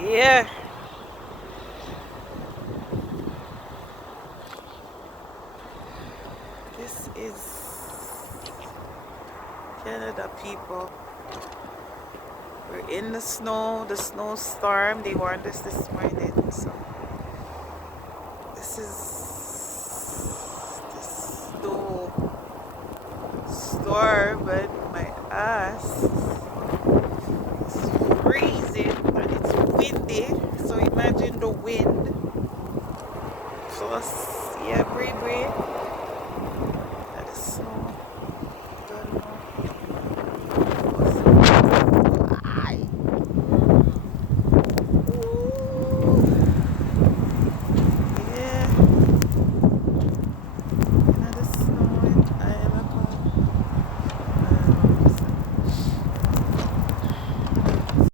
Yeah, this is Canada, people. We're in the snowstorm. They warned us this morning, so this is the snow storm, but my ass is freezing and it's windy. So imagine the wind plus, yeah, breathe.